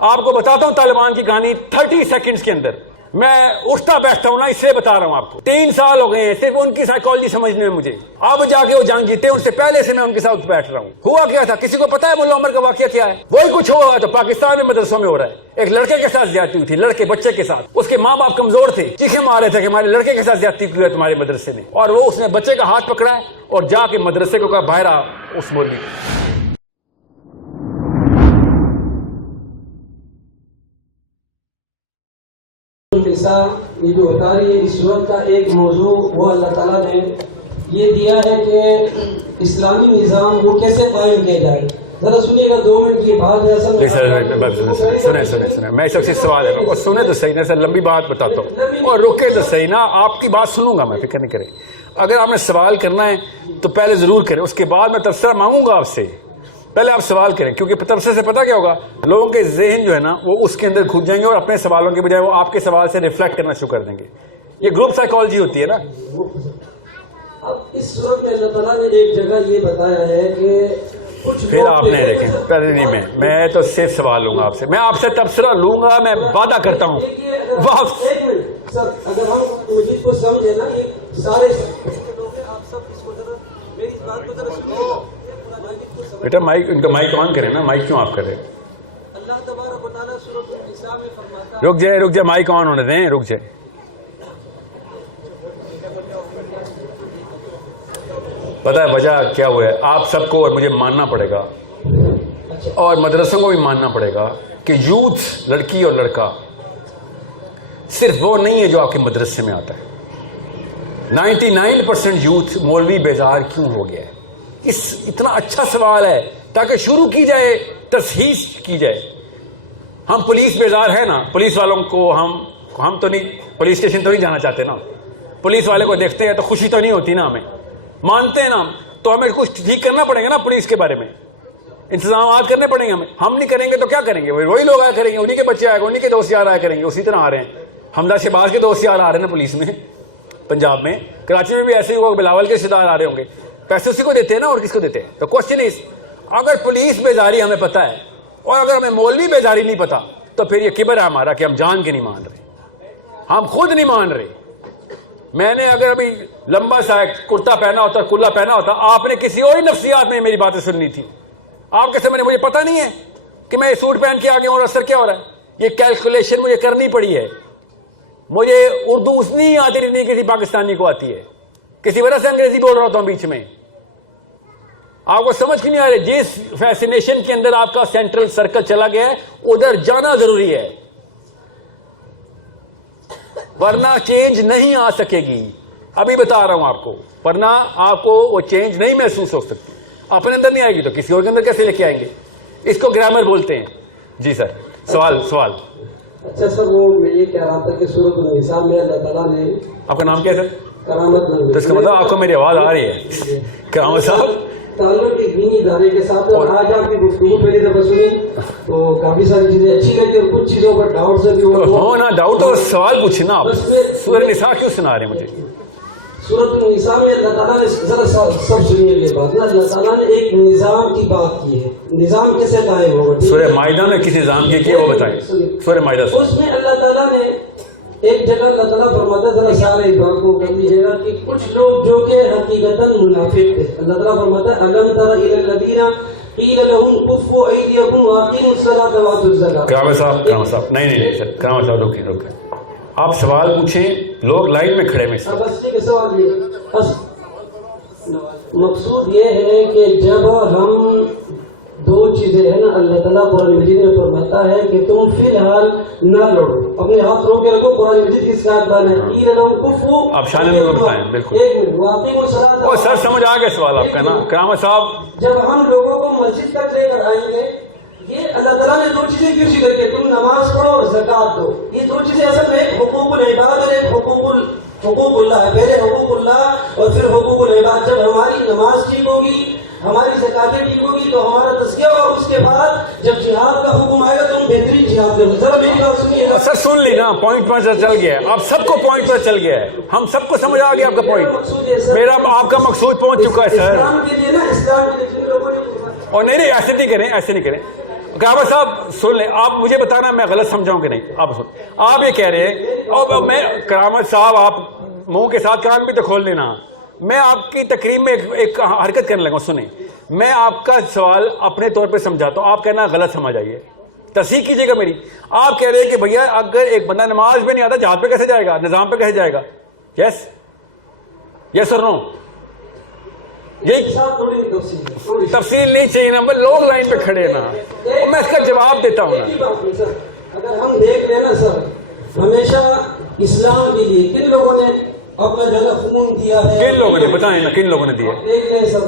آپ کو بتاتا ہوں طالبان کی کہانی 30 سیکنڈز کے اندر. میں اٹھتا بیٹھتا ہوں نا، اس سے بتا رہا ہوں آپ کو. 3 سال ہو گئے ہیں صرف ان کی سائیکالوجی سمجھنے میں مجھے. اب جا کے وہ جنگ جیتے، ان سے پہلے سے میں ان کے ساتھ بیٹھ رہا ہوں. ہوا کیا تھا کسی کو پتا ہے ملا عمر کا واقعہ کیا ہے؟ وہی کچھ ہوا تو پاکستان میں مدرسوں میں ہو رہا ہے. ایک لڑکے کے ساتھ زیادتی ہوئی تھی، لڑکے بچے کے ساتھ. اس کے ماں باپ کمزور تھے، چیخے مار رہے تھے کہ ہمارے لڑکے کے ساتھ زیادتی کی ہے تمہارے مدرسے نے. اور وہ اس نے بچے کا ہاتھ پکڑا ہے اور جا کے مدرسے کو کہا باہر آ اس مولوی کو. یہ جو بتا رہی ہے اس وقت کا ایک موضوع وہ اللہ تعالیٰ نے یہ دیا ہے کہ اسلامی نظام وہ کیسے قائم کیا جائے. ذرا سنیے گا، 2 منٹ کی بات ہے. سنیں میں سب سے سوال ہے اور سنیں تو صحیح. نہ لمبی بات بتاتا ہوں اور روکے تو صحیح نا. آپ کی بات سنوں گا میں، فکر نہیں کریں. اگر آپ نے سوال کرنا ہے تو پہلے ضرور کریں، اس کے بعد میں تبصرہ مانگوں گا آپ سے. پہلے آپ سوال کریں، کیونکہ تبصرے سے پتہ کیا ہوگا، لوگوں کے ذہن جو ہے نا وہ اس کے اندر کھود جائیں گے اور اپنے سوالوں کے بجائے وہ آپ کے سوال سے ریفلیکٹ کرنا شروع کر دیں گے. یہ گروپ سائیکالوجی ہوتی ہے نا. اب اس وقت اللہ تعالیٰ نے ایک جگہ یہ بتایا ہے کہ پھر آپ نے دیکھیں پہلے نہیں، میں تو صرف سوال لوں گا آپ سے. میں آپ سے تبصرہ لوں گا، میں وعدہ کرتا ہوں. ایک منٹ سر، اگر ہم مجید کو سمجھے نا، یہ سارے لوگ ہیں، آپ سب اس کو ذرا میری بات کو ذرا سنیے. بیٹا مائک، ان کا مائک آن کریں نا. مائک کیوں آپ کر رہے ہیں؟ اللہ تبارک و تعالیٰ سورۃ النساء میں فرماتا ہے. رک جائے مائک آن ہونے دیں، رک جائے. پتہ ہے وجہ کیا ہوا ہے؟ آپ سب کو اور مجھے ماننا پڑے گا اور مدرسوں کو بھی ماننا پڑے گا کہ یوتھ، لڑکی اور لڑکا صرف وہ نہیں ہے جو آپ کے مدرسے میں آتا ہے. 99% یوتھ مولوی بیزار کیوں ہو گیا ہے؟ اتنا اچھا سوال ہے تاکہ شروع کی جائے، تصحیح کی جائے. ہم پولیس بیزار ہے نا، پولیس والوں کو ہم تو نہیں، پولیس اسٹیشن تو نہیں جانا چاہتے نا. پولیس والے کو دیکھتے ہیں تو خوشی تو نہیں ہوتی نا. ہمیں مانتے ہیں نا، تو ہمیں کچھ ٹھیک کرنا پڑے گا نا. پولیس کے بارے میں انتظامات کرنے پڑیں گے ہمیں. ہم نہیں کریں گے تو کیا کریں گے؟ وہی لوگ آیا کریں گے، انہی کے بچے آئے گا، انہی کے دوست یار آیا کریں گے. اسی طرح آ رہے ہیں حمزہ شہباز کے دوست یار آ رہے ہیں نا پولیس میں. پنجاب میں، کراچی میں بھی ایسے ہی ہوگا، بلاول کے رشتے دار آ رہے ہوں گے. پیسے اسی کو دیتے ہیں نا، اور کس کو دیتے ہیں؟ تو کوشچن از، اگر پولیس بیزاری ہمیں پتہ ہے اور اگر ہمیں مولوی بیزاری نہیں پتا، تو پھر یہ کبر ہے ہمارا کہ ہم جان کے نہیں مان رہے. ہم خود نہیں مان رہے. میں نے اگر ابھی لمبا سا کرتا پہنا ہوتا، کلا پہنا ہوتا، آپ نے کسی اور نفسیات میں میری باتیں سننی تھی. آپ کے سامنے مجھے پتا نہیں ہے کہ میں سوٹ پہن کے آ گیا ہوں اور اثر کیا ہو رہا ہے. یہ کیلکولیشن مجھے کرنی پڑی ہے. مجھے اردو اس نہیں آتی جتنی کسی پاکستانی کو آتی ہے. کسی وجہ سے انگریزی بول رہا ہوتا ہوں بیچ میں. آپ کو سمجھ نہیں آ رہے. جس فیسینیشن کے اندر آپ کا سینٹرل سرکل چلا گیا ہے ادھر جانا ضروری ہے، ورنہ چینج نہیں آ سکے گی. ابھی بتا رہا ہوں آپ کو، ورنہ آپ کو وہ چینج نہیں محسوس ہو سکتی. اپنے اندر نہیں آئے گی تو کسی اور کے اندر کیسے لے کے آئیں گے؟ اس کو گرامر بولتے ہیں. جی سر، سوال. اچھا سر، وہ میں یہ کہہ رہا تھا کہ سورۃ النساء میں اللہ تعالیٰ نے، آپ کا نام کیا ہے سر؟ کرامت. تو اس کا مطلب آپ کو میری آواز آ رہی ہے. کرامت صاحب، تعلق ایک دینی ادارے کے ساتھ، اور آج آپ کی گفتگو پہلی دفعہ سنی تو کافی ساری چیزیں اچھی لگی اور کچھ چیزوں پر ڈاؤٹ سے بھی ہو نا. ڈاؤٹ اور سوال پوچھیں نا. آپ سورۃ النساء کیوں سنا رہے ہیں مجھے؟ سورۃ النساء میں اللہ تعالیٰ نے، ذرا سب سنیے یہ بات نا، اللہ تعالیٰ نے ایک نظام کی بات کی ہے. نظام کیسے قائم ہوگا؟ سورہ مائدہ میں کس نظام کی ہے وہ بتائیں. سورہ مائدہ اس میں اللہ تعالیٰ نے ایک جگہ اللہ تعالیٰ فرماتا ہے، ذرا سارے بات کو کر لیجیے گا، کہ کچھ لوگ جو کہ حقیقتاً منافق تھے. اللہ تعالیٰ فرماتا ہے الم تر الی الذین قیل لهم کفوا ایدیکم واقیموا الصلاۃ وآتوا الزکاۃ. کرامت صاحب نہیں سر، کرامت صاحب روکیں. آپ سوال پوچھیں، لوگ لائن میں کھڑے میں. بس ٹھیک ہے، سوال یہ مقصود یہ ہے کہ جب ہم دو چیزیں ہیں نا، اللہ تعالیٰ قرآن مجید میں فرماتا ہے کہ تم فی الحال نہ لڑو، اپنے ہاتھ رو کے رکھو. قرآن مجید کی ساتھ ہے آپ شان میں بتائیں. بالکل. ایک منٹ، واقعی وہ سر سمجھ آ گیا سوال آپ کا نا کرامت صاحب. جب ہم لوگوں کو مسجد تک لے کر آئیں گے، یہ اللہ تعالیٰ نے 2 چیزیں کیوں ذکر کی؟ تم نماز پڑھو اور زکات دو. یہ 2 چیزیں اصل میں حقوق العباد اور ایک حقوق اللہ ہے. پہلے حقوق اللہ اور پھر حقوق العباد. جب ہماری نماز ٹھیک ہوگی، ہماری زکاتیں ٹھیک ہوگی تو ہمارا تزکیہ ہوگا. اس کے بعد جب جہاد کا حکم آئے گا تو ہم بہترین جہاد کریں. ذرا میری بات سنیے. سر سن لی نا، پوائنٹ پر چل گیا ہے. آپ سب کو پوائنٹ پر چل گیا ہے. ہم سب کو سمجھ آ گیا آپ کا پوائنٹ. میرا آپ کا مقصود پہنچ چکا ہے سر. اسلام کے لیے نا، اسلام کے لیے جن لوگوں نے، اور نہیں ایسے نہیں کریں. قیامت صاحب سن لیں, آپ مجھے بتانا میں غلط سمجھاؤں کہ نہیں. آپ یہ کہہ رہے ہیں, اور میں کرامت صاحب آپ منہ کے ساتھ کان بھی تو کھول لینا. میں آپ کی تقریب میں ایک حرکت کرنے لگا ہوں. سنیں, میں آپ کا سوال اپنے طور پہ سمجھاتا ہوں, آپ کہنا غلط سمجھ آئیے, تصحیح کیجیے گا میری. آپ کہہ رہے ہیں کہ بھیا اگر ایک بندہ نماز پہ نہیں آتا جہاد پہ کیسے جائے گا, نظام پہ کیسے جائے گا؟ یس یس اور نو؟ یہی تفصیل نہیں چاہیے نا, لوگ لائن پہ کھڑے نا, میں اس کا جواب دیتا ہوں نا. اگر ہم دیکھ لیں نا سر, ہمیشہ اسلام کے لیے کن لوگوں نے اپنا جگہ خون دیا ہے؟ کن لوگوں نے بتائیں نا, کن لوگوں نے دیا؟ دیکھ لیں سر,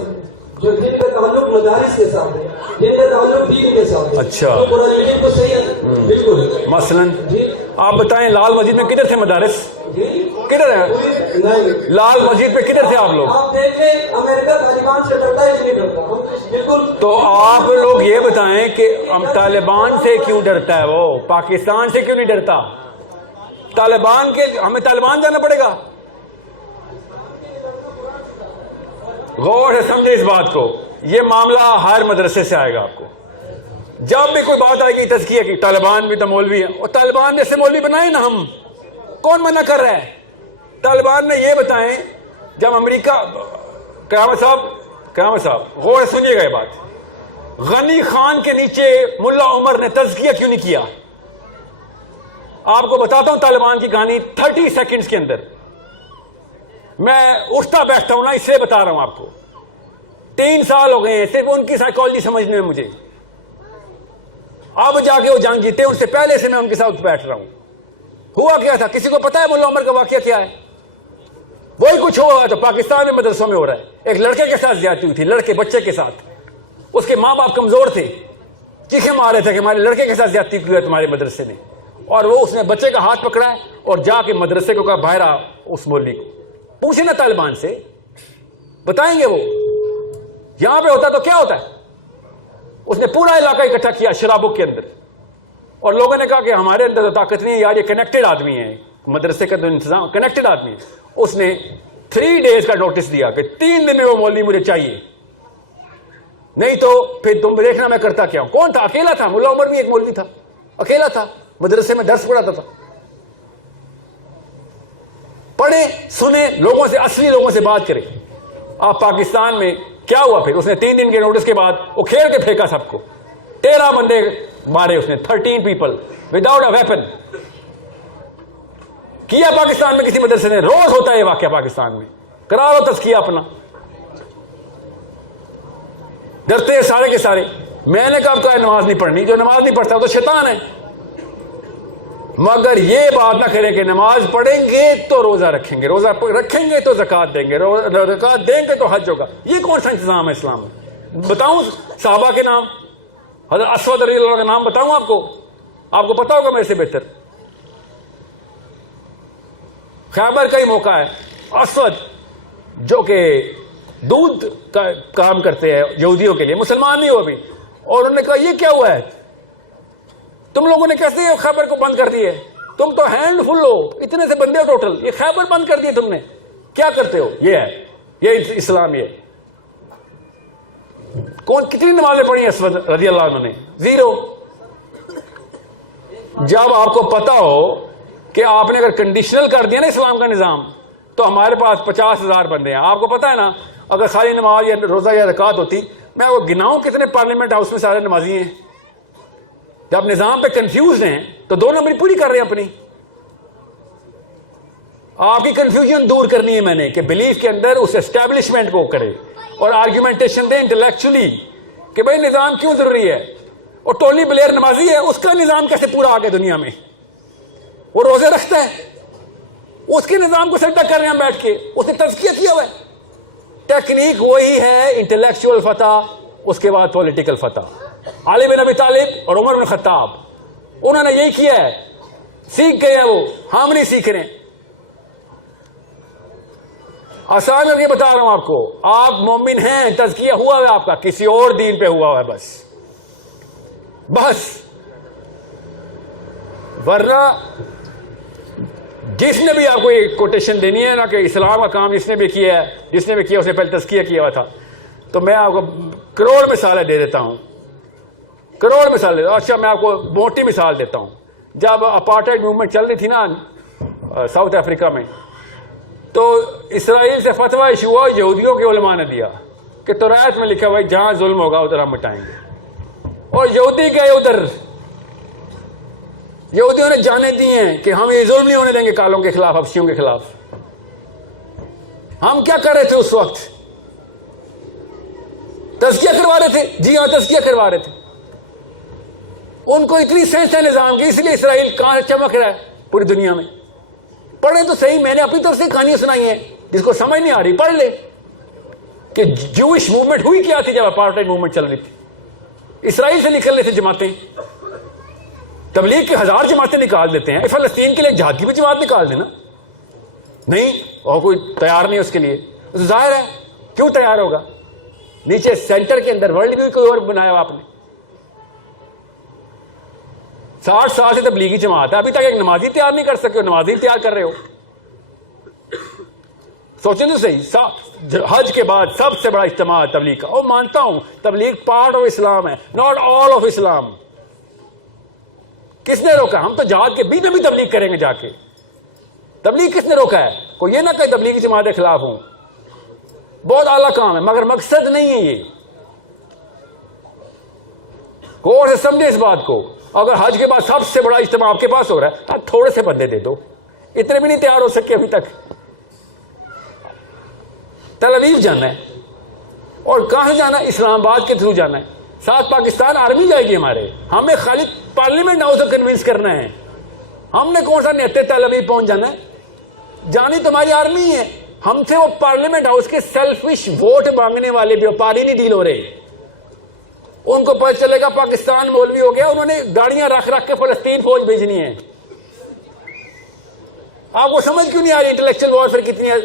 جو جن کا تعلق مدارس کے ساتھ ہے, جن کا تعلق دین کے ساتھ ہے. اچھا, تو قرآن مجید کو صحیح ہے بالکل. مثلاً آپ بتائیں لال مسجد میں کدھر تھے مدارس؟ کدھر ہے لال مسجد پہ کدھر تھے آپ لوگ؟ آپ دیکھ لیں امریکہ طالبان سے ڈرتا ہے کہ نہیں ڈرتا؟ ہم بالکل. تو آپ لوگ یہ بتائیں کہ ہم طالبان سے کیوں ڈرتا ہے, وہ پاکستان سے کیوں نہیں ڈرتا؟ طالبان کے ہمیں طالبان جانا پڑے گا؟ غور سے سمجھے اس بات کو, یہ معاملہ ہر مدرسے سے آئے گا آپ کو. جب بھی کوئی بات آئے گی تزکیہ کی, طالبان بھی تو مولوی ہیں, اور طالبان جیسے مولوی بنائے نا ہم, کون منع کر رہا ہے؟ طالبان نے یہ بتائیں جب امریکہ, قیامت صاحب غور سے سنیے گا یہ بات, غنی خان کے نیچے ملا عمر نے تزکیہ کیوں نہیں کیا؟ آپ کو بتاتا ہوں طالبان کی کہانی 30 سیکنڈز کے اندر. میں اٹھتا بیٹھتا ہوں نا, اس سے بتا رہا ہوں آپ کو. 3 سال ہو گئے ہیں صرف ان کی سائیکالوجی سمجھنے میں مجھے. اب جا کے وہ جنگ جیتے, ان سے پہلے سے میں ان کے ساتھ بیٹھ رہا ہوں. ہوا کیا تھا کسی کو پتا ہے ملا عمر کا واقعہ کیا ہے؟ وہی کچھ ہوا تو پاکستان میں مدرسوں میں ہو رہا ہے. ایک لڑکے کے ساتھ زیادتی ہوئی تھی, لڑکے بچے کے ساتھ. اس کے ماں باپ کمزور تھے, چیخے مار رہے تھے کہ ہمارے لڑکے کے ساتھ زیادتی کی ہے تمہارے مدرسے نے. اور وہ اس نے بچے کا ہاتھ پکڑا ہے اور جا کے مدرسے کو کہا باہر آ. اس مولوی کو پوچھے نا طالبان سے, بتائیں گے وہ. یہاں پہ ہوتا تو کیا ہوتا ہے؟ اس نے پورا علاقہ اکٹھا کیا شرابک کے اندر, اور لوگوں نے کہا کہ ہمارے اندر تو طاقت نہیں ہے یار, یہ کنیکٹڈ آدمی ہے, مدرسے کا جو انتظام کنیکٹڈ آدمی ہے. اس نے 3 days کا نوٹس دیا کہ 3 دن میں وہ مولوی مجھے چاہیے, نہیں تو پھر تم دیکھنا میں کرتا کیا ہوں. کون تھا؟ اکیلا تھا. ملا عمر بھی ایک مولوی تھا, اکیلا تھا, مدرسے میں درس پڑھاتا تھا. پڑھیں سنیں, لوگوں سے, اصلی لوگوں سے بات کریں. آپ پاکستان میں کیا ہوا پھر؟ اس نے 3 دن کے نوٹس کے بعد وہ کھیل کے پھینکا سب کو. 13 بندے مارے اس نے, 13 people وداؤٹ اے ویپن. کیا پاکستان میں کسی مدرسے نے؟ روز ہوتا ہے یہ واقعہ پاکستان میں. کرا لو تزکیہ اپنا. ڈرتے ہیں سارے کے سارے. میں نے کہا آپ نماز نہیں پڑھنی, جو نماز نہیں پڑھتا تو شیطان ہے. مگر یہ بات نہ کریں کہ نماز پڑھیں گے تو روزہ رکھیں گے, روزہ رکھیں گے تو زکوٰۃ دیں گے, زکوٰۃ دیں گے تو حج ہوگا. یہ کون سا انتظام ہے اسلام میں؟ بتاؤں صحابہ کے نام, حضرت اسود رضی اللہ کا نام بتاؤں آپ کو پتا ہوگا میرے سے بہتر. خیبر کا ہی موقع ہے. اسود جو کہ دودھ کا کام کرتے ہیں یہودیوں کے لیے, مسلمان نہیں ہو ابھی, اور انہوں نے کہا یہ کیا ہوا ہے, تم لوگوں نے کیسے خیبر کو بند کر دیے؟ تم تو ہینڈ فل ہو, اتنے سے بندے ہو ٹوٹل, یہ خیبر بند کر دیے تم نے, کیا کرتے ہو؟ یہ ہے, یہ اسلام. یہ کتنی نمازیں پڑھی ہیں اسود رضی اللہ عنہ نے؟ 0. جب آپ کو پتا ہو کہ آپ نے اگر کنڈیشنل کر دیا نا اسلام کا نظام, تو ہمارے پاس 50,000 بندے ہیں. آپ کو پتا ہے نا, اگر ساری نماز یا روزہ یا زکوٰۃ ہوتی, میں وہ گناؤں کتنے پارلیمنٹ ہاؤس میں سارے نمازی ہیں. جب نظام پہ کنفیوز ہیں تو 2 نمبر پوری کر رہے ہیں اپنی. آپ کی کنفیوژن دور کرنی ہے میں نے, کہ بلیف کے اندر اس اسٹیبلشمنٹ کو کرے اور آرگیومنٹیشن دیں انٹلیکچولی کہ بھائی نظام کیوں ضروری ہے. اور ٹونی بلیئر نمازی ہے, اس کا نظام کیسے پورا آ گیا دنیا میں؟ وہ روزے رکھتا ہے, اس کے نظام کو سجدہ کر رہے ہیں بیٹھ کے, اس نے تزکیہ کیا ہوا ہے. ٹیکنیک وہی ہے, انٹلیکچوئل فتح, اس کے بعد پولیٹیکل فتح. علی بن ابی طالب اور عمر بن خطاب, انہوں نے یہی کیا ہے, سیکھ گئے ہیں وہ, ہم نہیں سیکھ رہے. آسان کر کے بتا رہا ہوں آپ کو, آپ مومن ہیں, تزکیہ ہوا ہے آپ کا, کسی اور دین پہ ہوا ہے بس. ورنہ جس نے بھی آپ کو یہ کوٹیشن دینی ہے نا کہ اسلام کا کام جس نے بھی کیا ہے, جس نے بھی کیا اس نے پہلے تزکیہ کیا ہوا تھا, تو میں آپ کو کروڑ مثالیں دے دیتا ہوں. کروڑ مثال دیتا ہوں. اچھا میں آپ کو موٹی مثال دیتا ہوں. جب اپارٹائڈ موومنٹ چل رہی تھی نا ساؤتھ افریقہ میں, تو اسرائیل سے فتویٰ ایشو ہوا, یہودیوں کے علماء نے دیا کہ توراۃ میں لکھا ہوا ہے جہاں ظلم ہوگا ادھر ہم مٹائیں گے. اور یہودی گئے ادھر, یہودیوں نے جانے دی ہیں کہ ہم یہ ظلم نہیں ہونے دیں گے کالوں کے خلاف, حبشیوں کے خلاف. ہم کیا کر رہے تھے اس وقت؟ تزکیہ کروا رہے تھے. جی ہاں, تزکیہ کروا رہے تھے. ان کو اتنی سینس ہے نظام کی, اس لیے اسرائیل کہاں چمک رہا ہے پوری دنیا میں. پڑھیں تو صحیح, میں نے اپنی طرف سے کہانیاں سنائی ہیں, جس کو سمجھ نہیں آ رہی پڑھ لے کہ جوش موومنٹ ہوئی کیا تھی جب اپارٹائڈ موومنٹ چل رہی تھی. اسرائیل سے نکل رہے تھے جماعتیں, تبلیغ کے 1000 جماعتیں نکال دیتے ہیں. فلسطین کے لیے جہاد کی بھی جماعت نکال دینا, نہیں اور کوئی تیار نہیں اس کے لیے. ظاہر ہے کیوں تیار ہوگا؟ نیچے سینٹر کے اندر ورلڈ ویو کوئی اور بنایا ہوا آپ نے. 60 سال سے تبلیغی جماعت ہے, ابھی تک ایک نمازی تیار نہیں کر سکے ہو, نمازی تیار کر رہے ہو. سوچیں تو صحیح, حج کے بعد سب سے بڑا اجتماع تبلیغ کا. اور مانتا ہوں تبلیغ پارٹ آف اسلام ہے, ناٹ آل آف اسلام. کس نے روکا؟ ہم تو جہاد کے بیچ میں بھی تبلیغ کریں گے جا کے. تبلیغ کس نے روکا ہے؟ کوئی یہ نہ کہ تبلیغی جماعت کے خلاف ہوں, بہت اعلیٰ کام ہے, مگر مقصد نہیں ہے یہ. غور سے سمجھے اس بات کو. اگر حج کے بعد سب سے بڑا اجتماع آپ کے پاس ہو رہا ہے, تھوڑے سے بندے دے دو. اتنے بھی نہیں تیار ہو سکے ابھی تک. تل اویو جانا ہے, اور کہاں جانا ہے؟ اسلام آباد کے تھرو جانا ہے. ساتھ پاکستان آرمی جائے گی ہمارے. ہمیں خالی پارلیمنٹ ہاؤس کو کنوینس کرنا ہے. ہم نے کون سا نیتے تل اویو پہنچ جانا ہے؟ جانی تمہاری آرمی ہے. ہم سے وہ پارلیمنٹ ہاؤس کے سیلفش ووٹ مانگنے والے بیوپاری نہیں ڈیل ہو رہے. ان کو پتہ چلے گا پاکستان مولوی ہو گیا, انہوں نے گاڑیاں رکھ کے فلسطین فوج بھیجنی ہے. آپ کو سمجھ کیوں نہیں آ رہی انٹلیکچوئل وارفیئر کتنی ہے